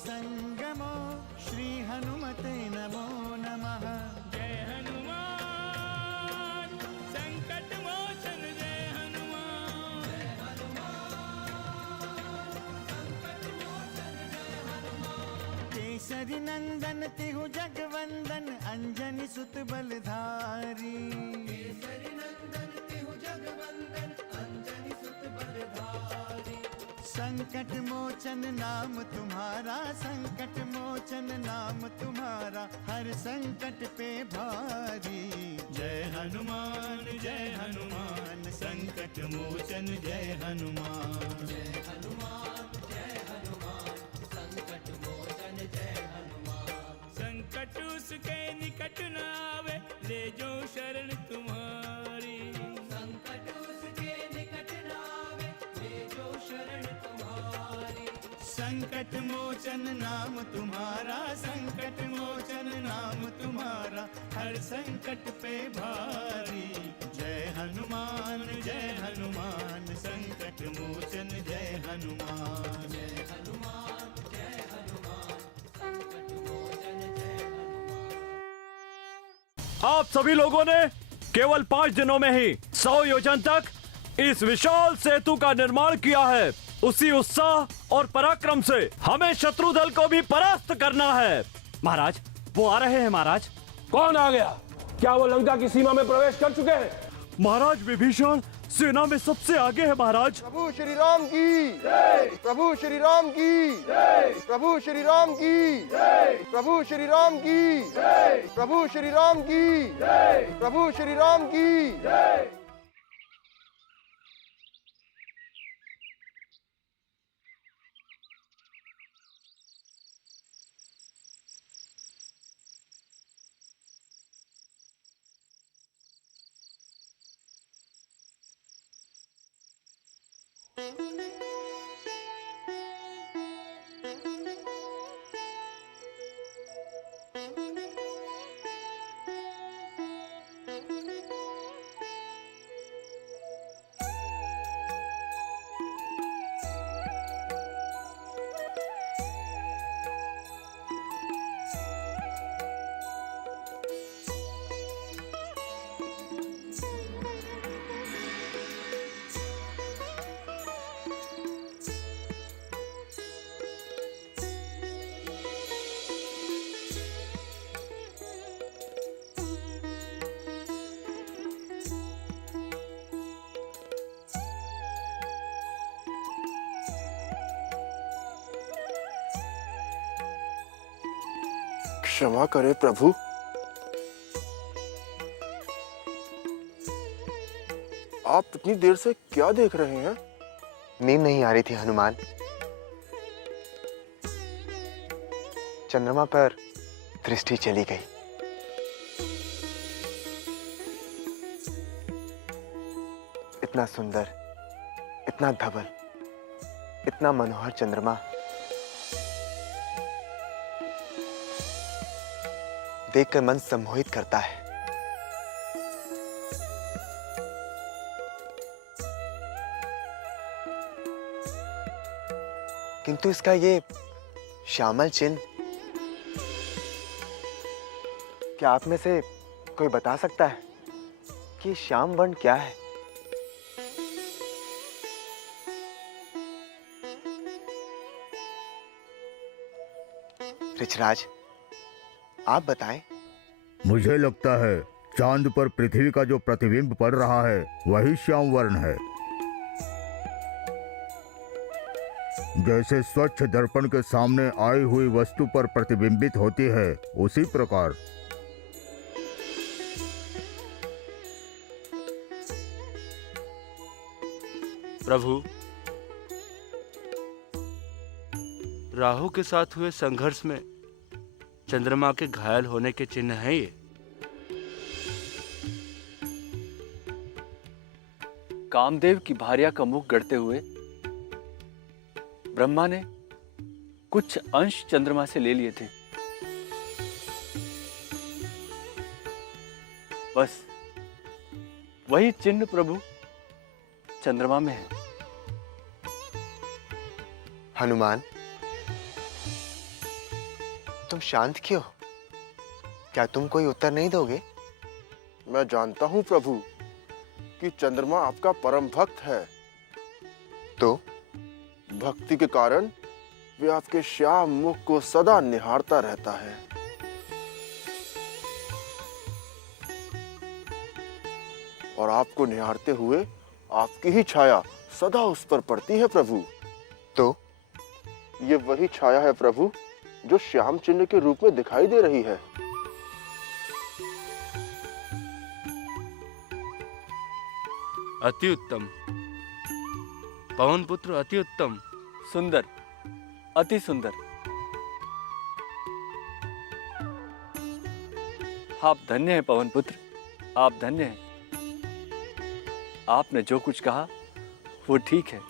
संगमो श्री हनुमते नमो नमः। जय हनुमान संकट मोचन जय हनुमान। जय हनुमान संकट मोचन जय हनुमान। केसरी नंदन तिहु जगवंदन अंजनी सुत बलधारी। केसरी नंदन तिहु जगवंदन अंजनी सुत बलधारी। संकट मोचन नाम तुम्हारा, संकट मोचन नाम तुम्हारा, हर संकट पे भारी। जय हनुमान संकट मोचन जय हनुमान। जय हनुमान संकट मोचन जय हनुमान। संकट उसके निकट न आवे, ले जो शरण तुम्हारी। संकट उसके निकट न आवे, ले जो शरण तुम्हारी। संकट मोचन नाम तुम्हारा, संकट मोचन नाम तुम्हारा, हर संकट पे भारी। जय हनुमान संकट मोचन जय हनुमान। जय हनुमान संकट मोचन जय हनुमान। आप सभी लोगों ने केवल 5 दिनों में ही 100 योजन तक इस विशाल सेतु का निर्माण किया है। उसी उत्साह और पराक्रम से हमें शत्रु दल को भी परास्त करना है। महाराज, वो आ रहे हैं महाराज। कौन आ गया? क्या वो लंका की सीमा में प्रवेश कर चुके हैं? महाराज विभीषण सेना में सबसे आगे है महाराज। प्रभु श्री राम की जय। प्रभु श्री राम की जय। प्रभु श्री राम की जय। प्रभु श्री राम की जय। प्रभु श्री राम की जय। प्रभु श्री राम की जय। क्षमा करें प्रभु। आप इतनी देर से क्या देख रहे हैं? नींद नहीं आ रही थी हनुमान। चंद्रमा पर दृष्टि चली गई। इतना सुंदर, इतना धवल, इतना मनोहर चंद्रमा देखकर मन सम्मोहित करता है। किंतु इसका ये श्यामल चिन्ह, क्या आप में से कोई बता सकता है कि श्याम वर्ण क्या है? ऋषराज, आप बताएं। मुझे लगता है चांद पर पृथ्वी का जो प्रतिबिंब पड़ रहा है वही श्याम वर्ण है। जैसे स्वच्छ दर्पण के सामने आई हुई वस्तु पर प्रतिबिंबित होती है, उसी प्रकार। प्रभु, राहु के साथ हुए संघर्ष में चंद्रमा के घायल होने के चिन्ह हैं ये। कामदेव की भार्या का मुख गढ़ते हुए ब्रह्मा ने कुछ अंश चंद्रमा से ले लिए थे। बस वही चिन्ह प्रभु चंद्रमा में है। हनुमान, तुम शांत क्यों? क्या तुम कोई उत्तर नहीं दोगे? मैं जानता हूँ प्रभु कि चंद्रमा आपका परम भक्त है। तो भक्ति के कारण वे आपके श्याम मुख को सदा निहारता रहता है। और आपको निहारते हुए आपकी ही छाया सदा उस पर पड़ती है प्रभु। तो ये वही छाया है प्रभु जो श्याम चिन्ह के रूप में दिखाई दे रही है। अति उत्तम पवन पुत्र, अति उत्तम। सुंदर, अति सुंदर। आप धन्य हैं पवन पुत्र, आप धन्य हैं। आपने जो कुछ कहा वो ठीक है।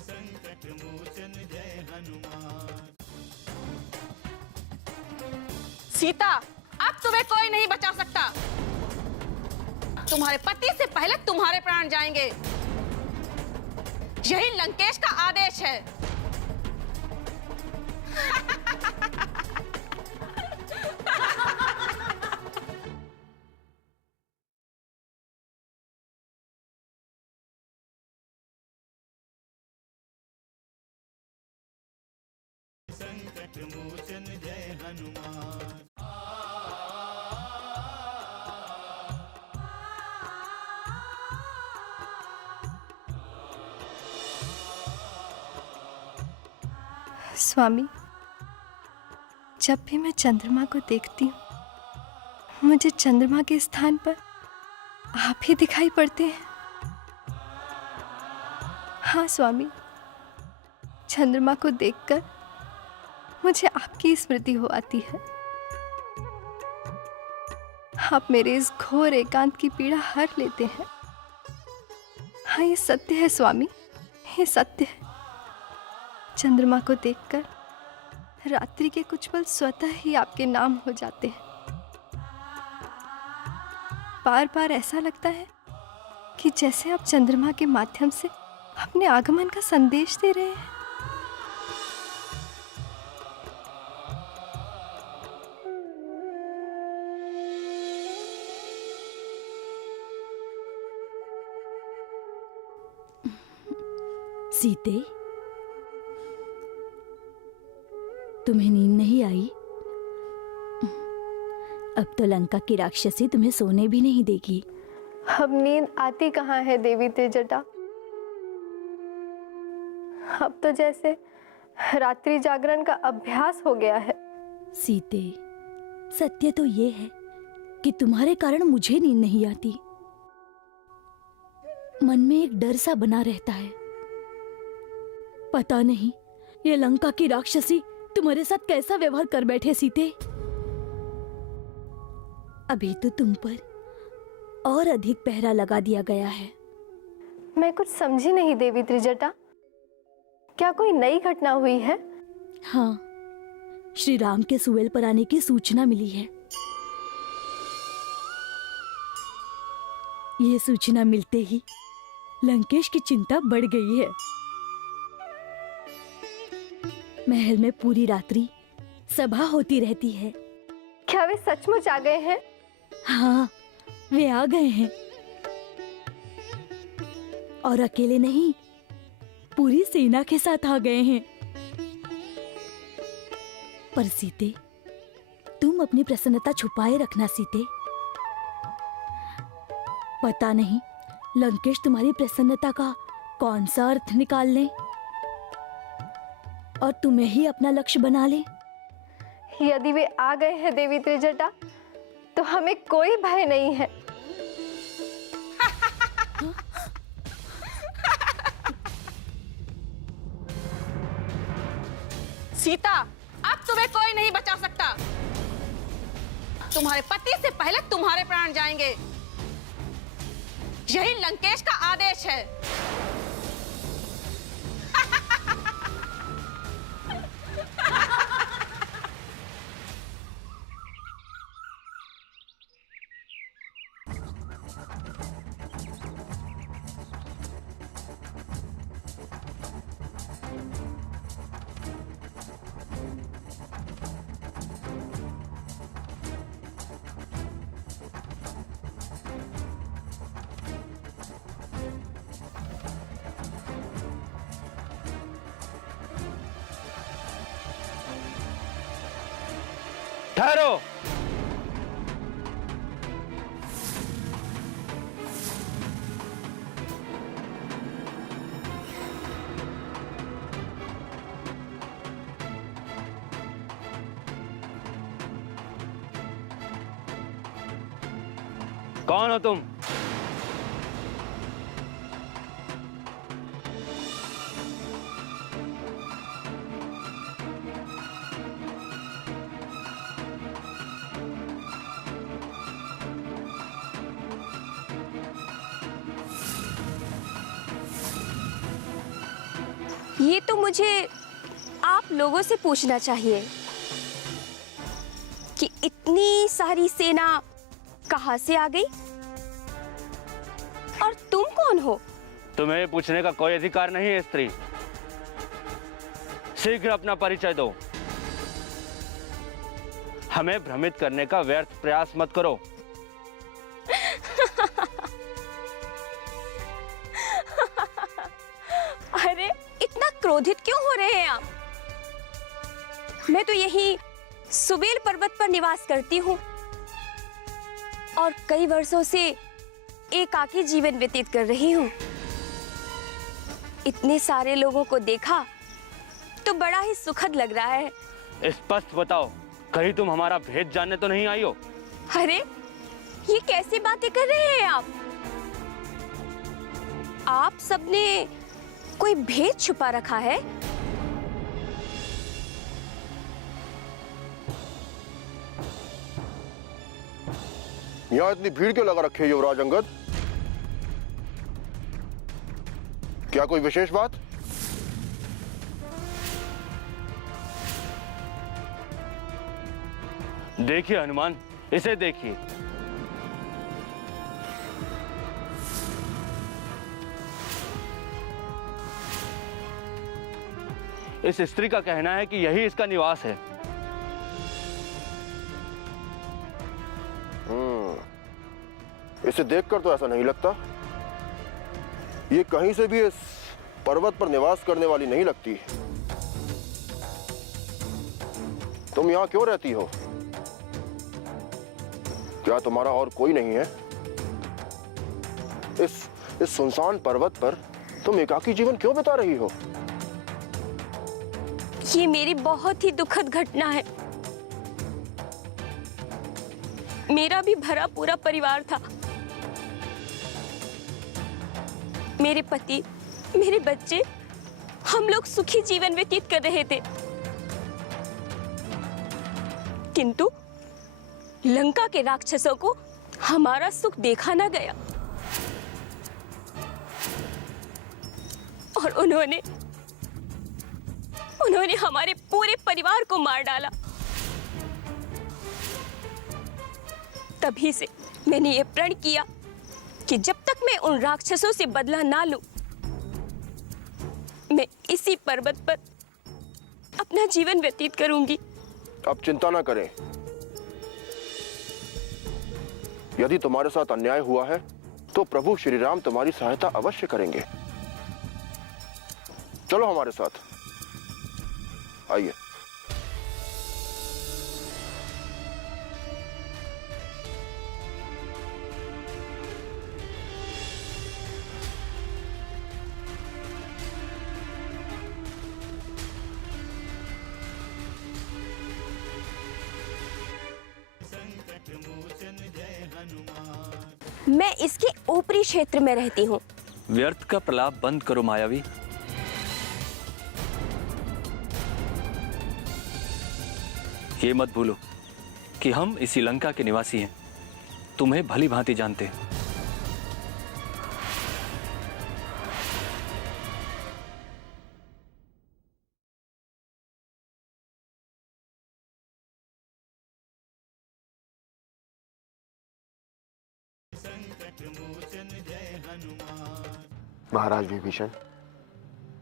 संकट मोचन जय हनुमान। सीता, अब तुम्हें कोई नहीं बचा सकता। तुम्हारे पति से पहले तुम्हारे प्राण जाएंगे। यही लंकेश का आदेश है। संकट मोचन जय हनुमान। स्वामी, जब भी मैं चंद्रमा को देखती हूँ मुझे चंद्रमा के स्थान पर आप ही दिखाई पड़ते हैं। हाँ स्वामी, चंद्रमा को देखकर मुझे आपकी स्मृति हो आती है। आप मेरे इस घोर एकांत की पीड़ा हर लेते हैं। हाँ, ये सत्य है स्वामी, ये सत्य है। चंद्रमा को देखकर रात्रि के कुछ पल स्वतः ही आपके नाम हो जाते हैं। बार बार ऐसा लगता है कि जैसे आप चंद्रमा के माध्यम से अपने आगमन का संदेश दे रहे हैं। सीते, तुम्हें नींद नहीं आई? अब तो लंका की राक्षसी तुम्हें सोने भी नहीं देगी। अब नींद आती कहाँ है देवी त्रिजटा। अब तो जैसे रात्रि जागरण का अभ्यास हो गया है। सीते, सत्य तो ये है कि तुम्हारे कारण मुझे नींद नहीं आती। मन में एक डर सा बना रहता है। पता नहीं ये लंका की राक्षसी तुम्हारे साथ कैसा व्यवहार कर बैठे सीते। अभी तो तुम पर और अधिक पहरा लगा दिया गया है। मैं कुछ समझी नहीं देवी त्रिजटा। क्या कोई नई घटना हुई है? हाँ, श्री राम के सुवेल पर आने की सूचना मिली है। ये सूचना मिलते ही लंकेश की चिंता बढ़ गई है। महल में पूरी रात्रि सभा होती रहती है। क्या वे सचमुच आ गए हैं? हाँ, वे आ गए हैं। और अकेले नहीं, पूरी सेना के साथ आ गए हैं। पर सीते, तुम अपनी प्रसन्नता छुपाए रखना सीते। पता नहीं लंकेश तुम्हारी प्रसन्नता का कौन सा अर्थ निकाल ले और तुम्हें ही अपना लक्ष्य बना ले। यदि वे आ गए हैं देवी त्रिजटा, तो हमें कोई भय नहीं है। सीता, अब तुम्हें कोई नहीं बचा सकता। तुम्हारे पति से पहले तुम्हारे प्राण जाएंगे। यही लंकेश का आदेश है। ठहरो। कौन हो तुम? ये तो मुझे आप लोगों से पूछना चाहिए कि इतनी सारी सेना कहां से आ गई और तुम कौन हो? तुम्हें पूछने का कोई अधिकार नहीं है स्त्री। शीघ्र अपना परिचय दो। हमें भ्रमित करने का व्यर्थ प्रयास मत करो। अरे इतना क्रोधित क्यों हो रहे हैं आप? मैं तो यही सुबेल पर्वत पर निवास करती हूँ और कई वर्षों से एकाकी जीवन व्यतीत कर रही हूँ। इतने सारे लोगों को देखा तो बड़ा ही सुखद लग रहा है। स्पष्ट बताओ, कहीं तुम हमारा भेद जानने तो नहीं आई हो? अरे ये कैसी बातें कर रहे हैं आप? आप सबने कोई भेद छुपा रखा है? यहाँ इतनी भीड़ क्यों लगा रखी है युवराज अंगद? क्या कोई विशेष बात? देखिए हनुमान, इसे देखिए। इस स्त्री का कहना है कि यही इसका निवास है। इसे देखकर तो ऐसा नहीं लगता। ये कहीं से भी इस पर्वत पर निवास करने वाली नहीं लगती। तुम यहाँ क्यों रहती हो? क्या तुम्हारा और कोई नहीं है? इस सुनसान पर्वत पर तुम एकाकी जीवन क्यों बिता रही हो? ये मेरी बहुत ही दुखद घटना है। मेरा भी भरा पूरा परिवार था। मेरे पति, मेरे बच्चे, हम लोग सुखी जीवन व्यतीत कर रहे थे। किंतु लंका के राक्षसों को हमारा सुख देखा ना गया और उन्होंने हमारे पूरे परिवार को मार डाला। तभी से मैंने ये प्रण किया कि जब तक मैं उन राक्षसों से बदला ना लूं, मैं इसी पर्वत पर अपना जीवन व्यतीत करूंगी। अब चिंता ना करें। यदि तुम्हारे साथ अन्याय हुआ है तो प्रभु श्री राम तुम्हारी सहायता अवश्य करेंगे। चलो हमारे साथ, आइए। मैं इसके ऊपरी क्षेत्र में रहती हूँ। व्यर्थ का प्रलाप बंद करो मायावी। ये मत भूलो कि हम इसी लंका के निवासी हैं। तुम्हें भली भांति जानते हैं। महाराज विभीषण,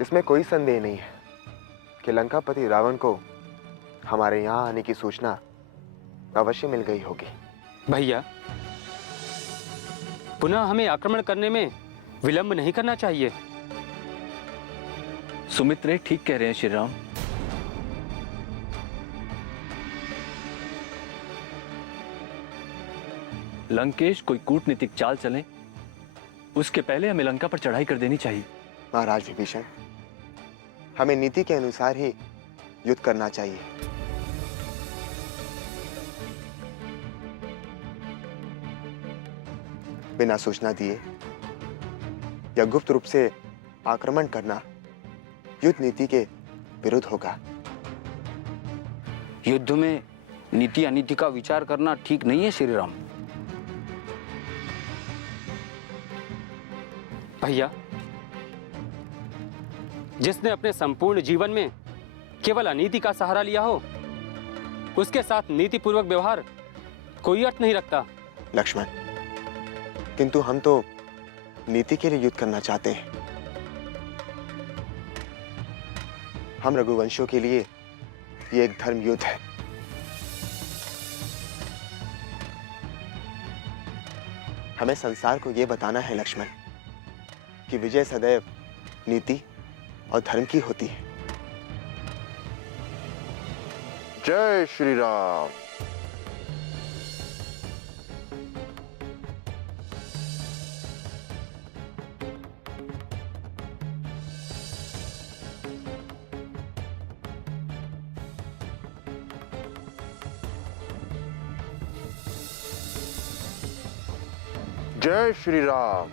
इसमें कोई संदेह नहीं है कि लंकापति रावण को हमारे यहाँ आने की सूचना अवश्य मिल गई होगी। भैया, पुनः हमें आक्रमण करने में विलंब नहीं करना चाहिए। सुमित्रे ठीक कह रहे हैं श्री राम। लंकेश कोई कूटनीतिक चाल चले उसके पहले हमें लंका पर चढ़ाई कर देनी चाहिए। महाराज विभीषण, हमें नीति के अनुसार ही युद्ध करना चाहिए। बिना सूचना दिए या गुप्त रूप से आक्रमण करना युद्ध नीति के विरुद्ध होगा। युद्ध में नीति अनीति का विचार करना ठीक नहीं है श्री राम। भैया, जिसने अपने संपूर्ण जीवन में केवल अनीति का सहारा लिया हो उसके साथ नीतिपूर्वक व्यवहार कोई अर्थ नहीं रखता। लक्ष्मण, किंतु हम तो नीति के लिए युद्ध करना चाहते हैं। हम रघुवंशियों के लिए ये एक धर्म युद्ध है। हमें संसार को ये बताना है लक्ष्मण कि विजय सदैव नीति और धर्म की होती है। जय श्री राम। जय श्री राम।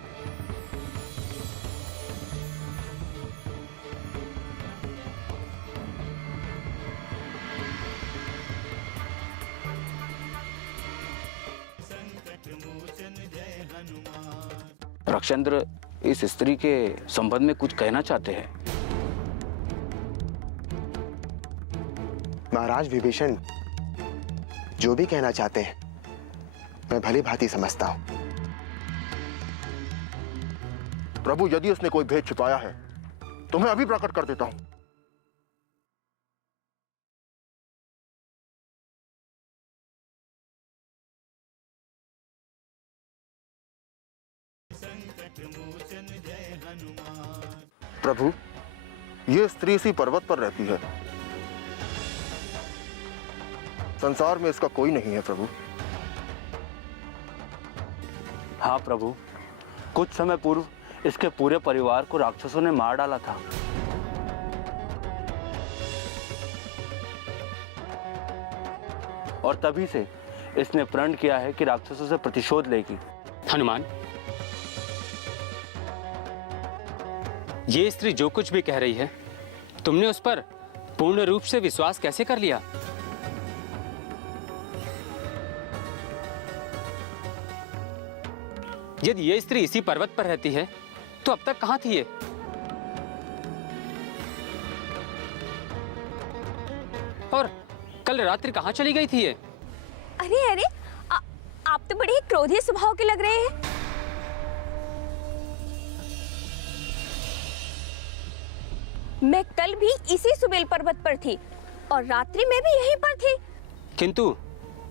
रक्षेंद्र इस स्त्री के संबंध में कुछ कहना चाहते हैं। महाराज विभीषण जो भी कहना चाहते हैं मैं भली भांति समझता हूं। प्रभु, यदि उसने कोई भेद छिपाया है तो मैं अभी प्रकट कर देता हूं। प्रभु, ये स्त्री इसी पर्वत पर रहती है। संसार में इसका कोई नहीं है प्रभु। हाँ प्रभु, कुछ समय पूर्व इसके पूरे परिवार को राक्षसों ने मार डाला था। और तभी से इसने प्रण किया है कि राक्षसों से प्रतिशोध लेगी। हनुमान, ये स्त्री जो कुछ भी कह रही है तुमने उस पर पूर्ण रूप से विश्वास कैसे कर लिया? यदि ये स्त्री इसी पर्वत पर रहती है तो अब तक कहां थी ये? और कल रात्रि कहां चली गई थी ये? अरे अरे, आप तो बड़े ही क्रोधी स्वभाव के लग रहे हैं। मैं कल भी इसी सुबेल पर्वत पर थी और रात्रि में भी यहीं पर थी। किंतु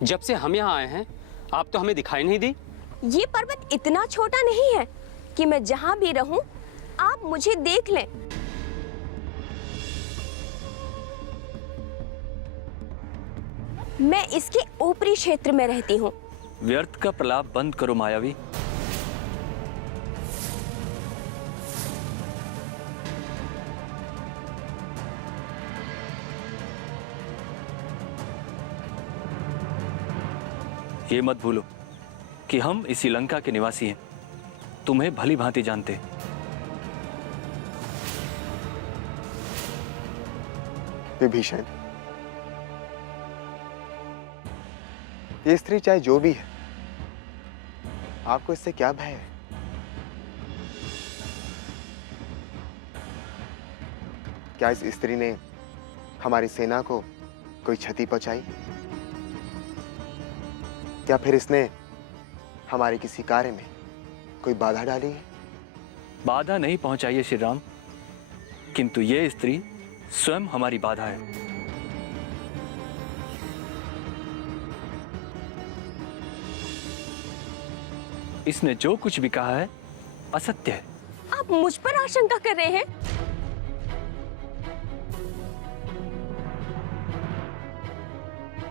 जब से हम यहाँ आए हैं आप तो हमें दिखाई नहीं दी। ये पर्वत इतना छोटा नहीं है कि मैं जहाँ भी रहूं आप मुझे देख लें। मैं इसके ऊपरी क्षेत्र में रहती हूँ। व्यर्थ का प्रलाप बंद करो मायावी। ये मत भूलो कि हम इसी लंका के निवासी हैं। तुम्हें भली भांति जानते हैं। विभीषण, ये स्त्री चाहे जो भी है, आपको इससे क्या भय है? क्या इस स्त्री ने हमारी सेना को कोई क्षति पहुंचाई या फिर इसने हमारे किसी कार्य में कोई बाधा डाली है? बाधा नहीं पहुंचाई है श्री राम, किंतु ये स्त्री स्वयं हमारी बाधा है। इसने जो कुछ भी कहा है असत्य है। आप मुझ पर आशंका कर रहे हैं?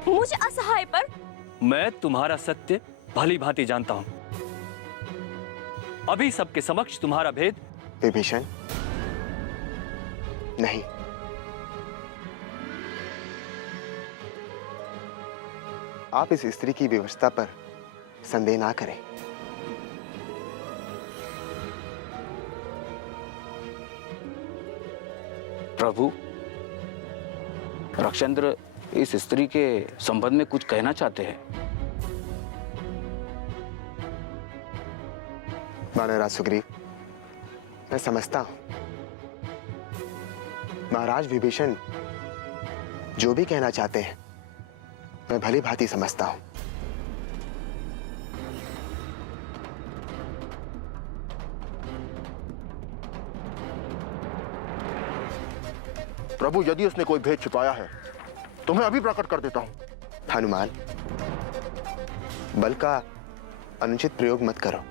मुझ असहाय पर? मैं तुम्हारा सत्य भली भांति जानता हूं। अभी सबके समक्ष तुम्हारा भेद। विभीषण, नहीं, आप इस स्त्री की व्यवस्था पर संदेह ना करें। प्रभु, रक्षेंद्र इस स्त्री के संबंध में कुछ कहना चाहते हैं। महाराज सुग्रीव, मैं समझता हूं। महाराज विभीषण जो भी कहना चाहते हैं मैं भली भांति समझता हूं। प्रभु, यदि उसने कोई भेद छिपाया है तो मैं अभी प्रकट कर देता हूं। हनुमान, बल का अनुचित प्रयोग मत करो।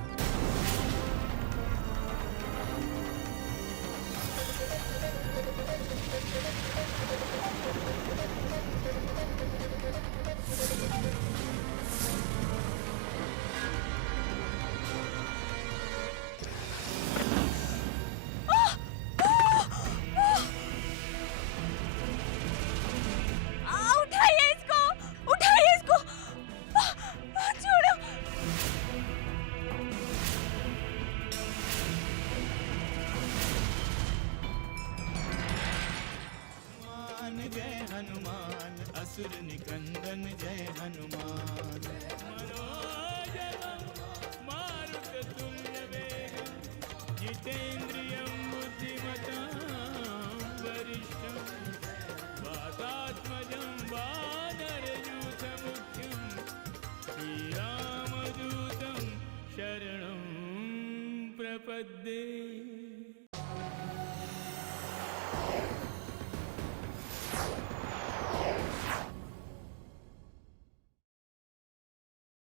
जय हनुमान, असुर निकंदन जय हनुमान। मनोजवं मारुततुल्य वेगं, जितेन्द्रियं बुद्धिमतां वरिष्ठं, वातात्मजं वानरयूथमुख्यं, श्रीरामदूतं शरणं प्रपद्ये।